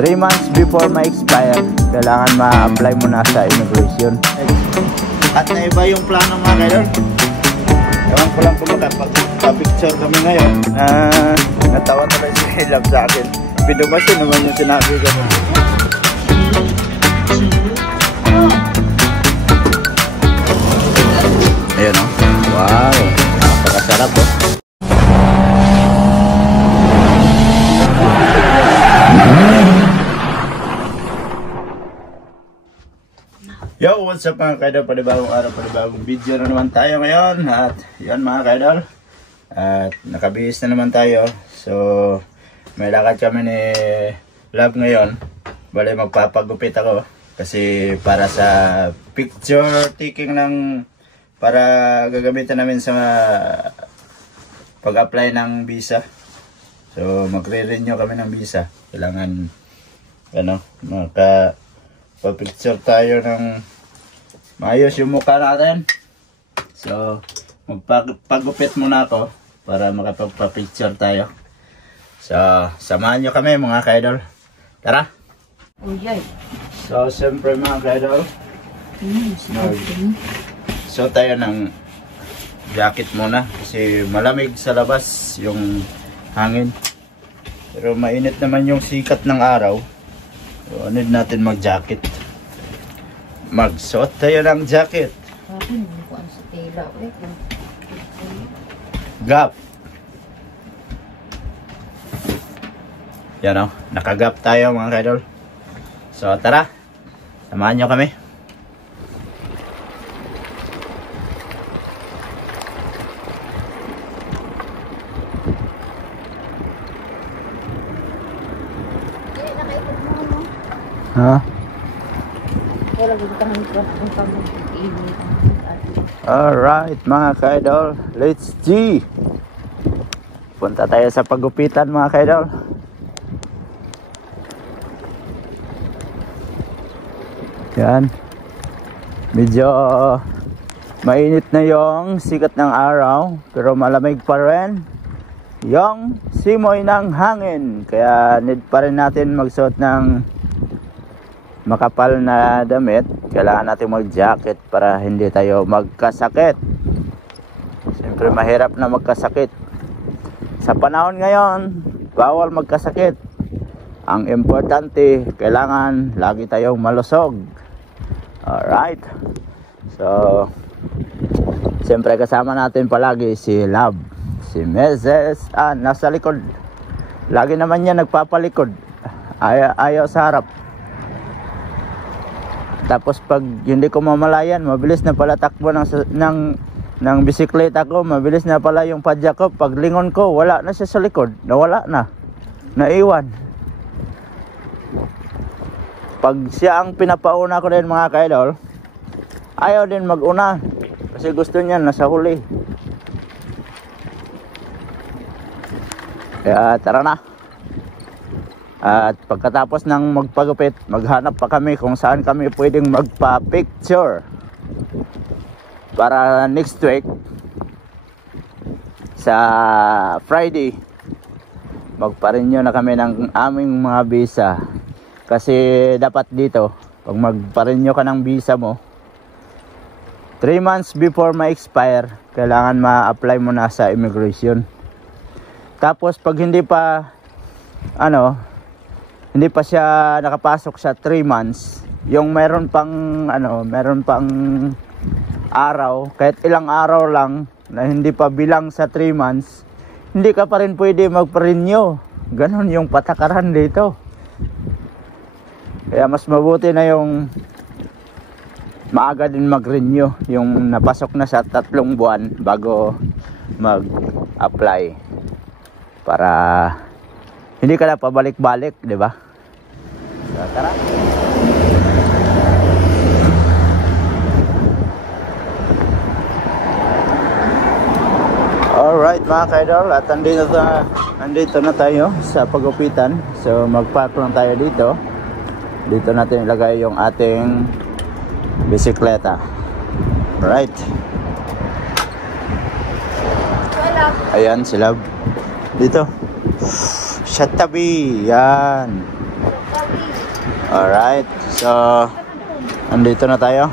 3 months before ma-expire, kailangan ma-apply mo na sa immigration. At naiba yung plano mga kaidol. Ewan ko lang kung makapag-picture kami ngayon. Natawa na lang si Love sa akin. Pinumasin naman yung sinabi ko. Ayan o. Wow. Napakasarap o. Yo, what's up mga kaidol? Panibagong araw, panibagong video na naman tayo ngayon. At yun mga kaidol, at nakabihis na naman tayo. So may lakad kami ni Love ngayon. Bale magpapagupit ako kasi para sa picture taking ng para gagamitin namin sa pag-apply ng visa. So magre-renew kami ng visa. Kailangan picture tayo ng maayos yung mukha natin. So magpagupit muna ako para makapagpa-picture tayo. So samahan nyo kami mga kaidol. Tara! So siyempre mga kaidol, so tayo ng jacket muna kasi malamig sa labas yung hangin. Pero mainit naman yung sikat ng araw. So, need natin mag-jacket. Magsuot tayo ng jacket. Gap. Yan o. Nakagap tayo mga kaidol. So tara. Samahan nyo kami. Ha? Alright mga kaidol, let's G! Punta tayo sa pagupitan mga kaidol. Yan. Medyo mainit na yung sikat ng araw, pero malamig pa rin yung simoy ng hangin. Kaya need pa rin natin magsuot ng makapal na damit. Kailangan natin mag-jacket para hindi tayo magkasakit. Siyempre mahirap na magkasakit sa panahon ngayon. Bawal magkasakit. Ang importante, kailangan lagi tayong malusog. Alright. So siyempre kasama natin palagi si Love, si Mrs. Nasa likod. Lagi naman niya nagpapalikod. Ayaw sa harap. Tapos pag hindi ko mamalayan, mabilis na pala takbo ng bisikleta ko, mabilis na pala yung padyak ko. Pag lingon ko, wala na siya sa likod, nawala na, naiwan. Pag siya ang pinapauna ko din mga kaidol, ayaw din mag-una kasi gusto niya nasa huli. Kaya tara na. At pagkatapos ng magpagupit, maghanap pa kami kung saan kami pwedeng magpa-picture para next week sa Friday magpa-renew na kami ng aming mga visa. Kasi dapat dito pag magpa-renew ka ng visa mo 3 months before ma-expire, kailangan ma-apply mo na sa immigration. Tapos pag hindi pa hindi pa siya nakapasok sa 3 months, yung meron pang araw, kahit ilang araw lang na hindi pa bilang sa 3 months, hindi ka pa rin pwede magpa-renew. Ganon yung patakaran dito. Kaya mas mabuti na yung maaga din mag-renew, yung napasok na sa 3 buwan bago mag-apply, para hindi ka na pabalik-balik, di ba? So, tara. Alright mga kaidol, at andito na tayo sa pagupitan. So mag-park lang tayo dito. Dito natin ilagay yung ating bisikleta. Alright. Ayan si Love. Dito. Sa tabi. Yan. Alright. So, andito na tayo.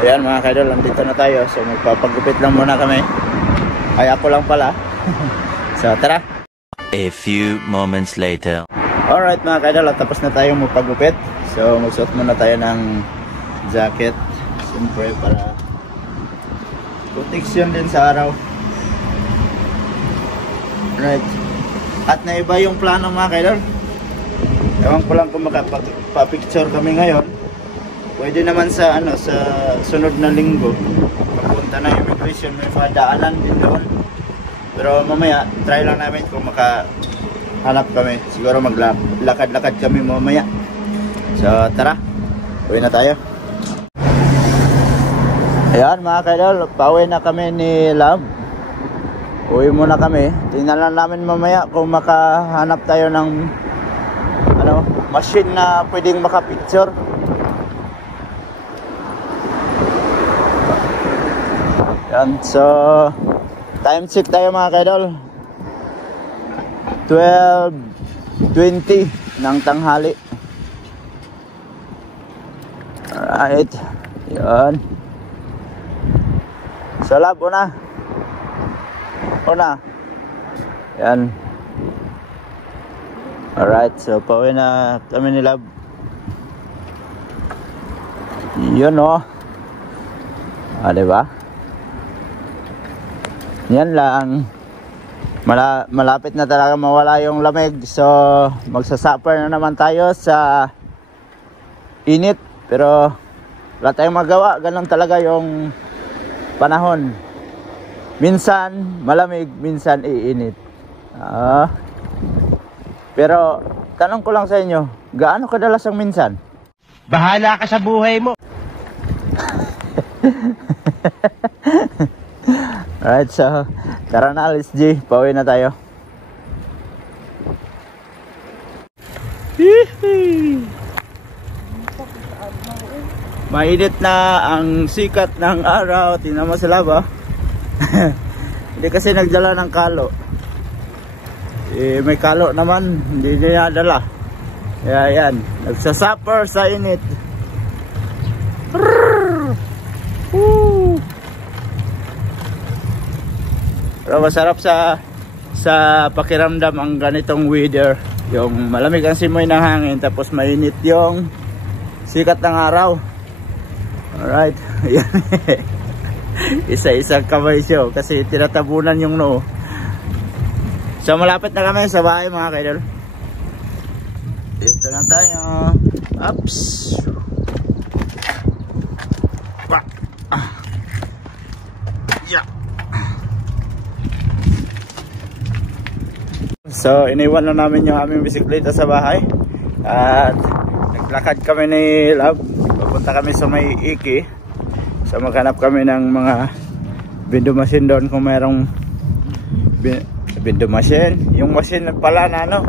Ayan mga kaidol, andito na tayo. So magpapagupit lang muna kami. Ay ako lang pala. So tara. A few moments later. Alright mga kaidol, tapos na tayo magpagupit. So magsuot muna tayo ng jacket. Siyempre para protection din sa araw. Alright. At naiba yung plano mga kaidol. Ewan ko lang kung makapapicture kami ngayon. Pwede naman sa sa sunod na linggo. Papunta na immigration, may padaanan din doon. Pero mamaya try lang namin kung makahanap kami. Siguro maglakad-lakad kami mamaya. So tara, uwi na tayo. Ayan mga kaidol, pauwi na kami ni Love. Uwi muna kami. Tingnan lang namin mamaya kung makahanap tayo ng machine na pwedeng makapicture. Yan, so time check tayo mga kaidol. 12:20 ng tanghali. Alright. Yan. So Lab, una. Yan. Alright, so pauwi na kami ni Lab. Yun o. Diba? Yan lang. Malapit na talaga mawala yung lamig. So magsasuffer na naman tayo sa init. Pero wala tayong magawa. Ganun talaga yung panahon. Minsan malamig, minsan iinit. Pero tanong ko lang sa inyo, gaano kadalas ang minsan? Bahala ka sa buhay mo. Alright, so tara na Alice G, pauwi na tayo. Mainit na ang sikat ng araw. Tingnan mo sila ba? Hindi kasi nagdala ng kalo. May kalo naman, hindi niya dala. Kaya yan, nagsasuffer sa init. Pero masarap sa pakiramdam ang ganitong weather. Yung malamig ang simoy ng hangin, tapos mainit yung sikat ng araw. Alright. Isa-isang kamay show kasi tinatabunan yung noo. So malapit na kami sa bahay mga kaidol. Dito na tayo. Ups. Yeah. So iniwan na namin yung aming bisikleta sa bahay. At naglakad kami ni Love. Papunta kami sa may Iki. So maghanap kami ng mga window machine doon kung mayroong window machine. Yung machine pala na na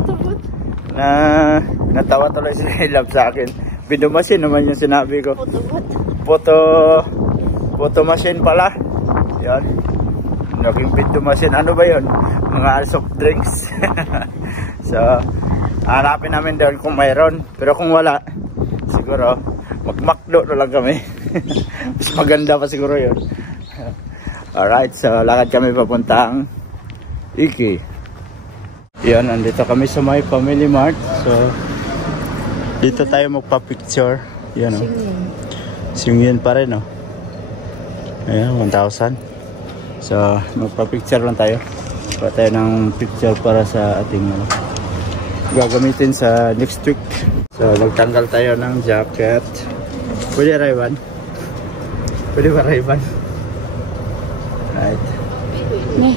natawa tuloy si Love sa akin. Window machine naman yung sinabi ko. Photo machine pala. Yan. Naging window machine. Ano ba yun? Mga soft drinks. So hanapin namin doon kung mayroon. Pero kung wala, siguro magmakdo na lang kami. Mas maganda pa siguro yun. Alright, so lakad kami papuntang Iki. Yan, andito kami sa may Family Mart. So dito tayo magpa-picture. Yan o. Singyin pa rin o. Ayan, 1,000. So magpa-picture lang tayo. Pa tayo ng picture para sa ating gagamitin sa next week. So magtanggal tayo ng jacket. Pwede Ray-Ban? Pwede ba Ray-Ban? Right. Nih.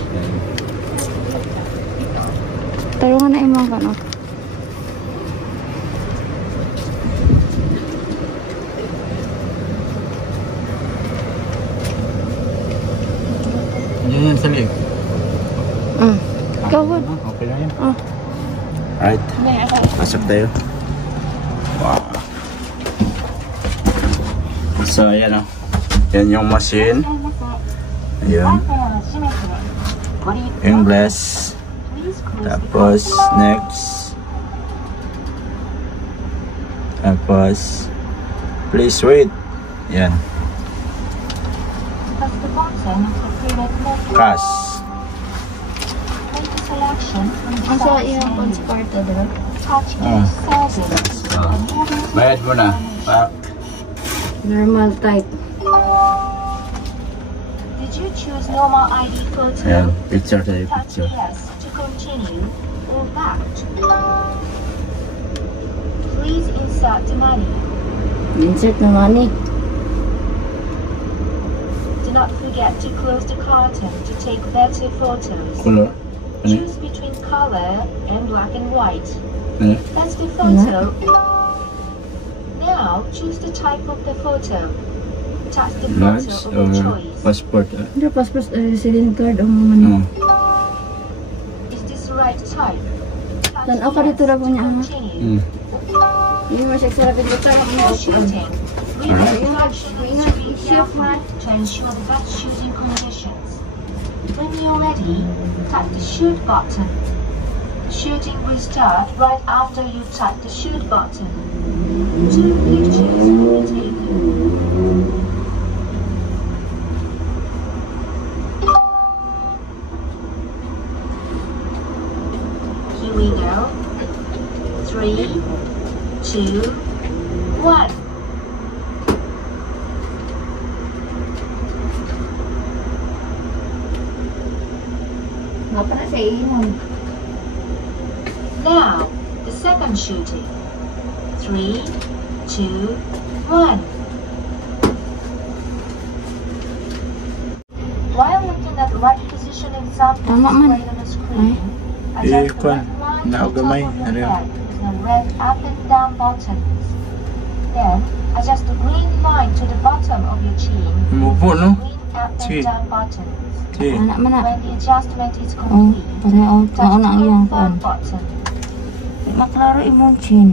Tarungan na imong kano. Yan sa leg. Kawon. Okay lang yan. Right. Pasok tayo. Wow. So ayan o. Yan yung machine. Ayan. English. Tapos, next. Tapos, please wait. Yan. Cash. Asa iyang pagsiparto doon? Bayad mo na. Pak. Normal type. Did you choose normal ID photo? Ayan, picture tayo, Touch picture. yes to continue or back. Please insert the money. Insert na money. Do not forget to close the curtain to take better photos. Color. Choose between color and black and white. Ano? That's the photo. Now choose the type of the photo. Touch the Large photo of your or choice. passport? Hindi, passport, resident card o ano. Is this the right type? Touch Tanaw ka dito lang po niya, ama. continue. Hindi mo siya sarap yung doktor. Before shooting, read the instructions Ingat, to read chef, carefully to ensure the best shooting conditions. When you're ready, tap the shoot button. Shooting will start right after you tap the shoot button. 2 pictures will be taken. Here we go. 3, 2, 1. Mapa na sa iinom. Now, the second shooting. 3, 2, 1. While looking at the right position example Tama man. displayed on the screen, adjust the kwan. red line Nao on top gamay. of your Ano yun? head with the red up and down buttons. Then, adjust the green line to the bottom of your chin Mupo, with no? the green up and Sige. down buttons. Okay. Anak man na. When the adjustment is Oh, complete, pareho. touch Mauna ang the iyang confirm kuan. button. Maklaro imong chin.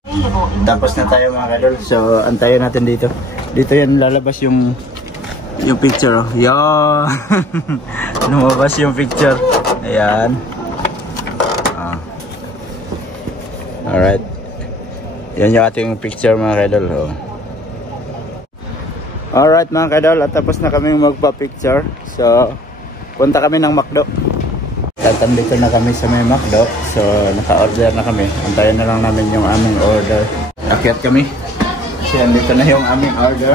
Available in Tapos na tayo mga kadol. So, antayin natin dito. Dito yan lalabas yung picture. Oh. Yan. Lumabas yung picture. Ayan. Ah. Alright. Yan yung ating picture mga kadol. Oh. Alright mga kadol. At tapos na kami magpa-picture. So, punta kami ng McDo. Tatandito na kami sa may McDo. So, naka-order na kami. Antayin na lang namin yung aming order. Akyat kami. Kasi andito na yung aming order.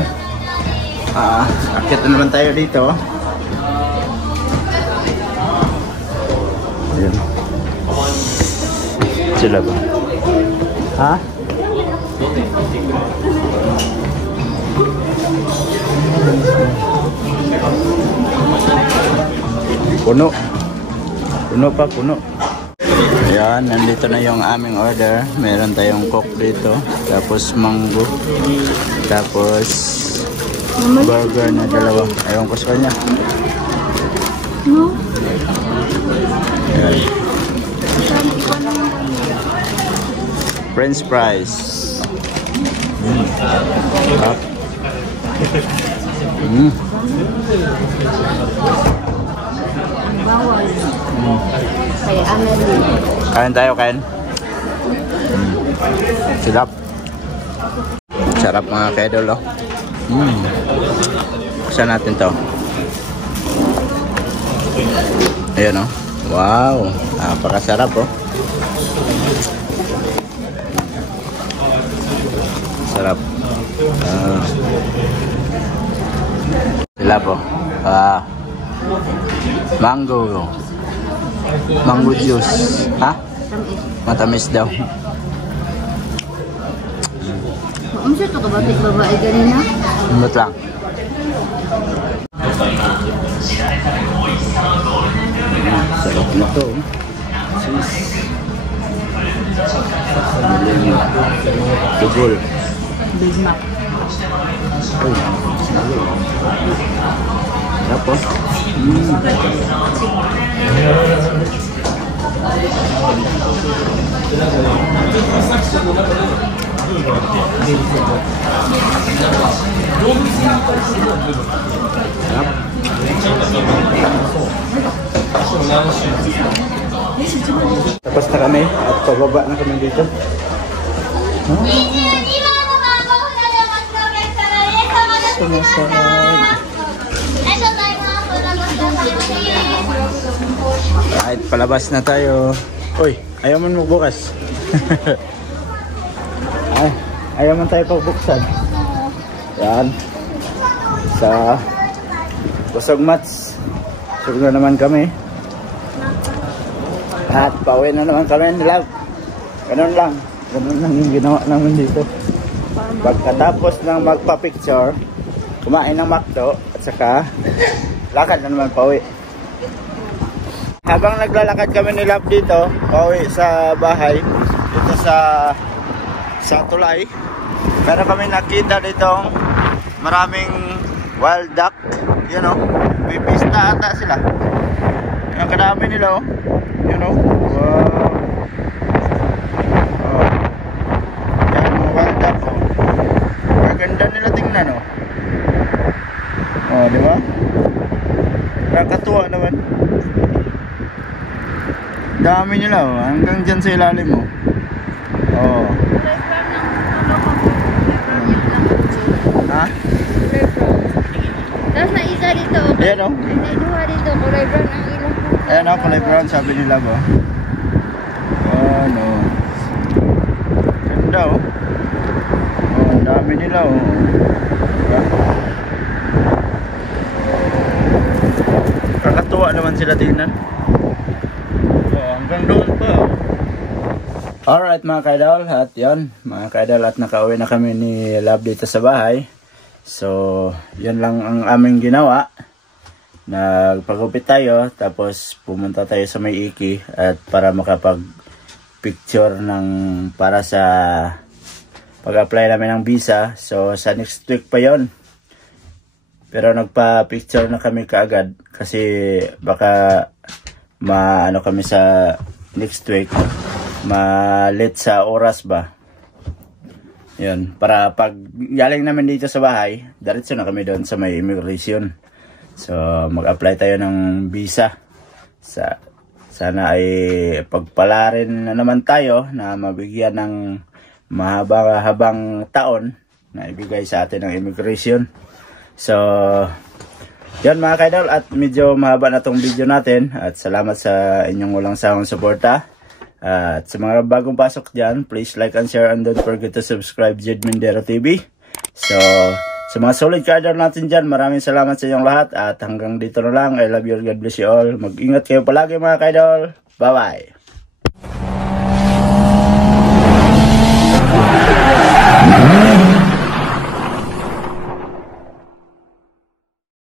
Akyat na naman tayo dito. Ayan. Sila ba? Ha? Puno. Puno pa, puno. Ayan, nandito na yung aming order. Meron tayong coke dito. Tapos mango. Tapos burger na dalawa. Ayaw ko sa kanya. No? Ayan. French fries. Up. Bawal. Kaya ano din. Kain tayo, kain. Sarap. Sarap mga kedol, oh. Buksan natin to. Ayan, oh. Wow. Napakasarap, oh. Sarap. Sila po. Mango. Mango juice. Ha? Matamis daw. Umsa to ka babae ganina? Lumot lang. Sarap na to. Tugol. Big Mac. Uy. Sarap po. Sarap. Tapos na kami at pababa na kami dito. Kahit palabas na tayo. Uy, ayaw man magbukas. Ayaw man tayo pagbuksan. Yan. Sa Busog Mats. Busog na naman kami. At pauwi na naman kami nila. Ganun lang yung ginawa namin dito. Pagkatapos ng magpa-picture, kumain ng McDo at saka lakad na naman pauwi. Habang naglalakad kami ni Love dito, pauwi sa bahay, dito sa tulay, meron kami nakita ditong maraming wild duck. You know, may pista ata sila. Ang kadami nila, oh. You know, wow. Yan mga wild duck, oh. Maganda nila tingnan, oh. Oh, di ba? Nakakatuwa naman. Dami nila, oh. Hanggang dyan sa ilalim, oh. Oh. Ha? Tapos na isa dito. Ayan, oh. May duha dito. Kulay brown ang ilang. Ayan, oh. Kulay brown, sabi nila, oh. Oh, no. Ganda, oh. Oh, ang dami nila, oh. Diba? Kakatuwa naman sila tingnan. Oh, hanggang doon pa, oh. Alright mga kaidol, at yan mga kaidol, at nakauwi na kami ni Love dito sa bahay. So yan lang ang aming ginawa. Nagpagupit tayo, tapos pumunta tayo sa may Iki at para makapag picture ng para sa pag-apply namin ng visa. So sa next week pa yon. Pero nagpa-picture na kami kaagad kasi baka maano kami sa next week, malit sa oras ba. Yun, para pag galing namin dito sa bahay, diretso na kami doon sa may immigration. So mag-apply tayo ng visa. Sana ay pagpalarin na naman tayo na mabigyan ng mahabang taon na ibigay sa atin ng immigration. So yan mga kaidol, at medyo mahaba na tong video natin, at salamat sa inyong walang sawang suporta. At sa mga bagong pasok dyan, please like and share, and don't forget to subscribe Jed Mindero TV. So sa mga solid ka-idol natin dyan, maraming salamat sa inyong lahat, at hanggang dito na lang. I love you all, God bless you all. Mag-ingat kayo palagi mga ka-idol. Bye bye.